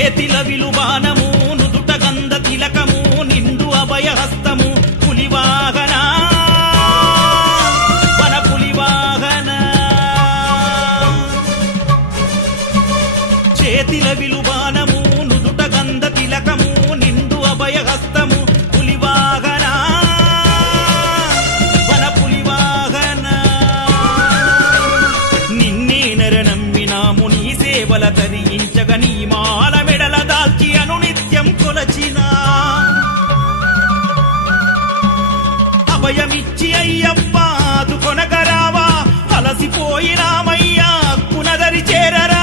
చేతిల విలుబానము నుదుట గంధ తిలకము నిండు అభయహస్తము పులివాహన వన పులివాహన చేతిల విలుబానము నుదుట గంధ తిలకము నిండు అభయహస్తము పులివాహన వన పులివాహన నిన్నే నరనమ్మినాము నీ సేవల తరించగ నీ మాల మెడల దాల్చి అనునిత్యం కొలచినా అభయమిచ్చి అయ్యప్ప ఆదుకొనగరావా అలసిపోయినామయ్యా పునదరి చేరరా